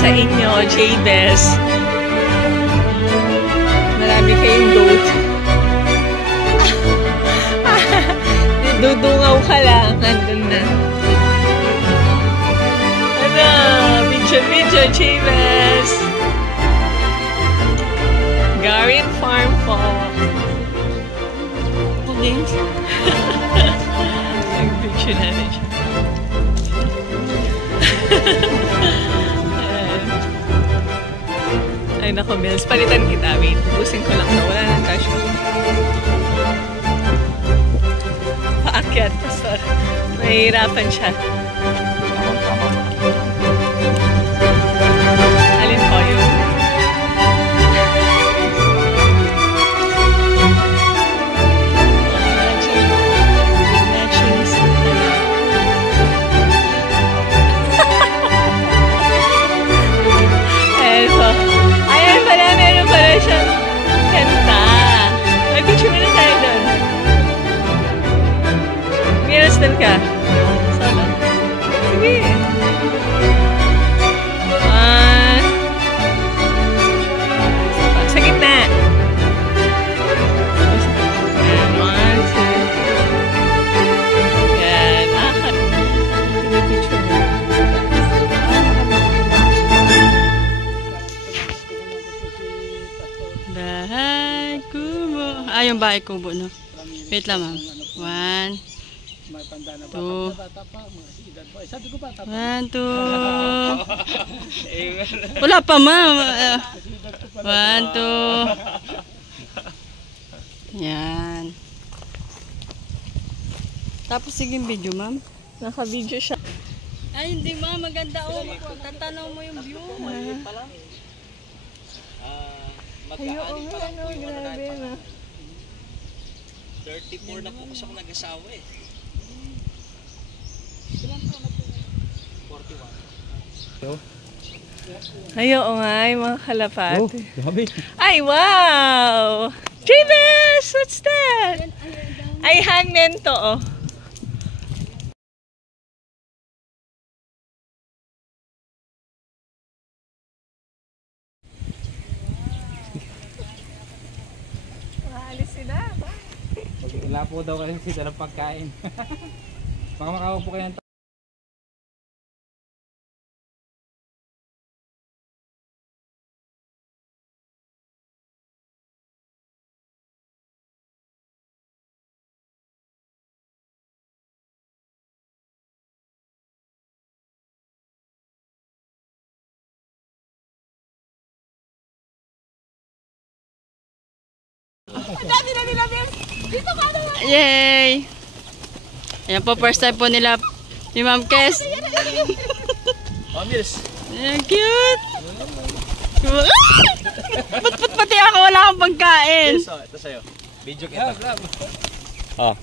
sa inyo, Jabez. Marami kayong goat. Dudungaw ka lang. Andun na. Ano? Video, Jabez. Garin Farm Folk. Okay. Nag-picture natin siya. Ay nako, Mills. Palitan kita. Wait, ubusin ko lang na. Wala nang cash ko. Paakyat. Sorry. Mahihirapan siya. Alin po yung... Doon ka. Solo. Sige. Sa gitna. And 1, 2. Yan. Bahay kubo. Ah, yung bahay kubo, no? Wait lang, ma'am. 1, 2. 1, 2. Wala pa, ma'am. 1, 2. Yan. Tapos sige video, ma'am. Naka-video siya. Ay, hindi, ma'am. Maganda. Oh, tatanaw mo yung view. Maliit pa lang. Magkaanin pa lang po yung grabe na. 34 na po kasi ako nag-asawa eh. 41. Ay, oo nga, yung mga kalapate. Ay, wow! Jabez! What's that? Ay, hangmen to, oh. Maalis sila, ba? Wala po daw kasi sila ng pagkain. Baka makawag po kayo ng Yay! Ayan po, first time po nila ni Ma'am Kes. Oh, Mills. Ayan, cute! Put pati ako, wala akong pagkain. Yes, ito sa'yo. Video kita. Oh.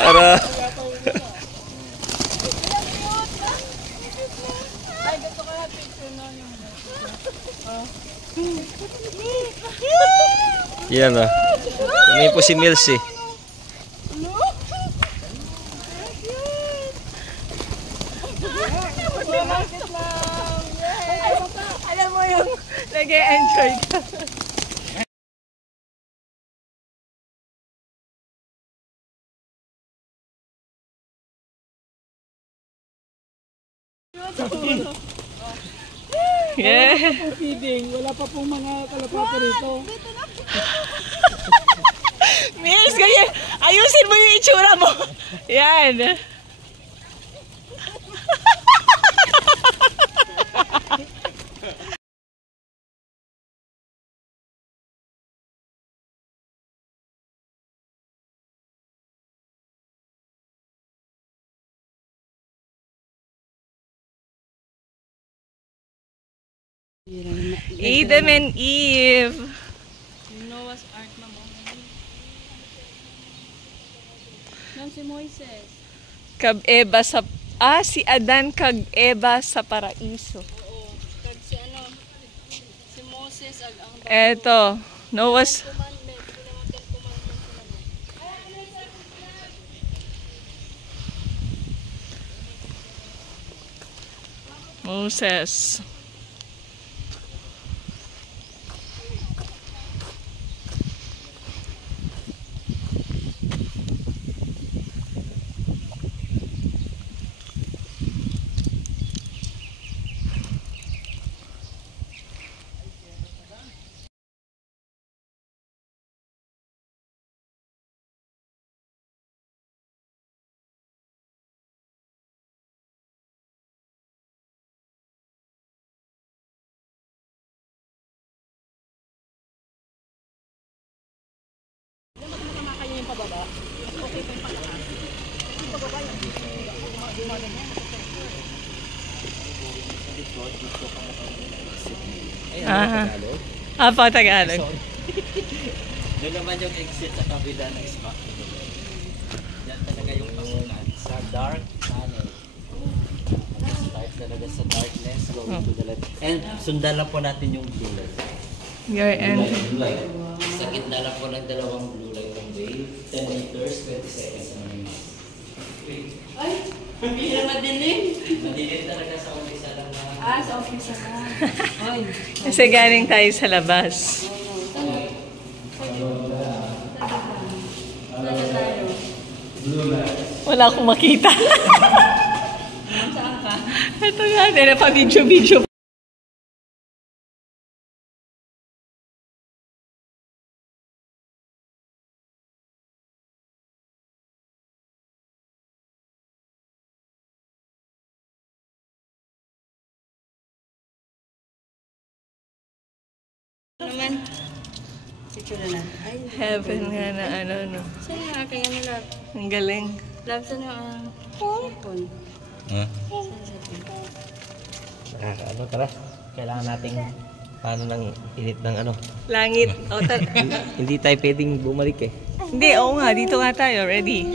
Ara. Yan ah. May po si Mills eh. Alam mo yung nag-e-enjoy ka. Yeah. Wala pa pong feeding, wala pa pong mga kalapate rito. Miss, ganyan. Ayusin mo yung itsura mo. Yan. Adam and Eve. Noah's Ark, ma'am. Si Moises. Kag-Eva sa... si Adan kag-Eva sa paraiso. Oo. Kag si ano, si Moses ang Eto. Noah's... Moses. Apa Tagalog? Doon naman yung exit sa kabila ng spa. Yan talaga yung pasukan sa dark tunnel. Start talaga sa darkness, going to the left. And sundan lang po natin yung blue light. Your end. Blue light. Sa gitna lang po ng dalawang blue light runway. 10 meters, 20 seconds naman. Ay, hindi na madilim. Madilim talaga sa umpisa lang na. Sa office na. Ay. Kasi galing tayo sa labas. Wala akong makita. Saan ka? Ito nga, nila pa video-video. Naman. Picture na lang. Ay, Heaven nga na ano, no. saan nga? Kaya mo love. Ang galing. Love, saan yung cellphone? Huh? Ano tara? Kailangan nating paano ng init ng ano. Langit. Hindi tayo pwedeng bumalik eh. Hindi, oo nga. Dito nga tayo. Ready.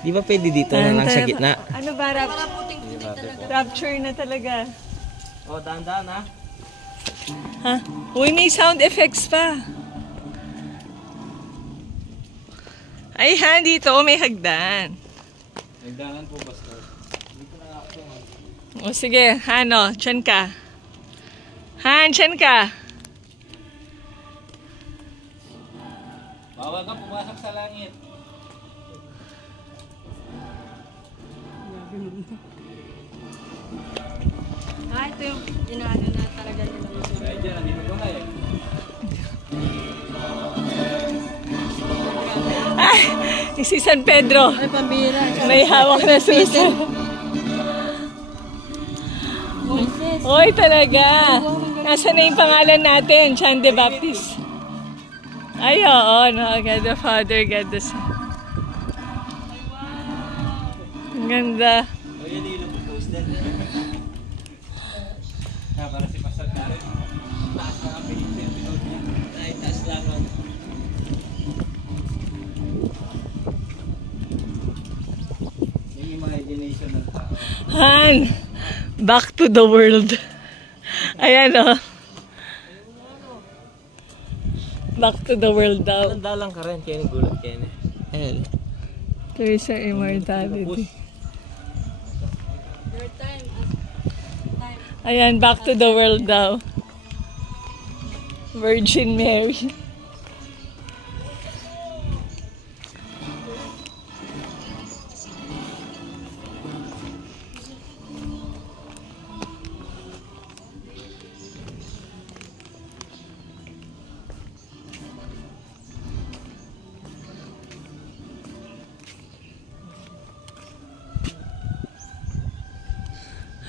Di ba pwede dito na lang sa gitna? Ano ba? Rapture na talaga. Oh, dahan-dahan ha. Ha? Uy, may sound effects pa. Ay, ha, dito may hagdan. Nagdahan po, Pastor. O sige, Hano, tiyan ka. Han, tiyan ka. Bawal ka pumasok sa langit. Ito yung inaano na talaga nila. Dahil dyan, nandito ko na eh. Ay, si San Pedro. Ay, pambira. May hawak na suso. Oy, talaga. Nasaan na yung pangalan natin? Chan de Baptist. Ay, oo. No? God the Father, God the Son. Ang ganda. O yun yung post na. Para si Pastor Karen. Taas na ang pinito yung pinod niya. Ay, taas lamang. Yung imagination ng tao. Han, back to the world. Ayan, oh. Back to the world daw. Tanda lang ka rin, kaya gulat kaya eh. There's our immortality. Your time. Ayan, back to the world daw. Virgin Mary.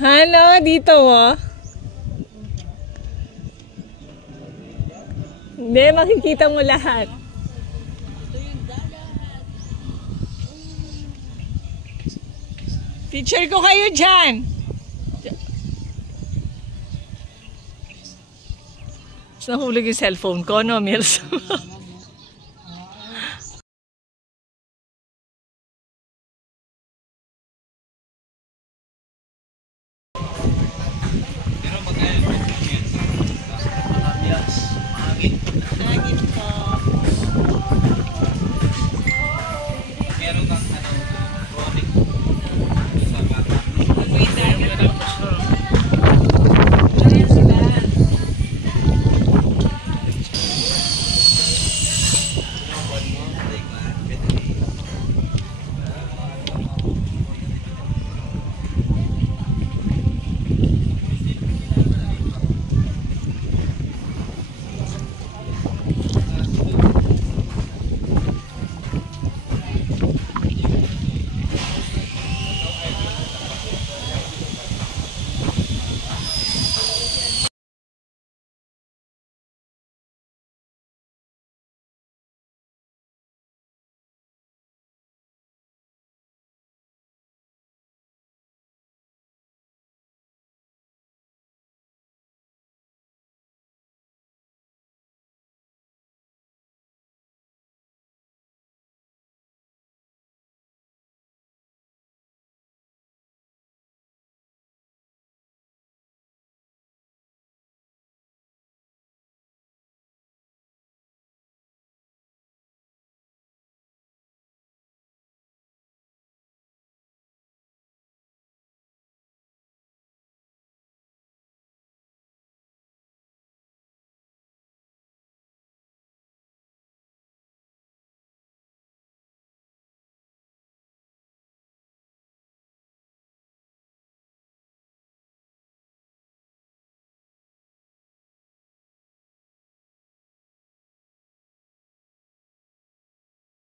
Ano, dito mo? Hindi, makikita mo lahat. Picture ko kayo dyan. Nahulog yung cellphone ko, no, Mills? Pero magkaya yung yes. Hangin. Hangin po.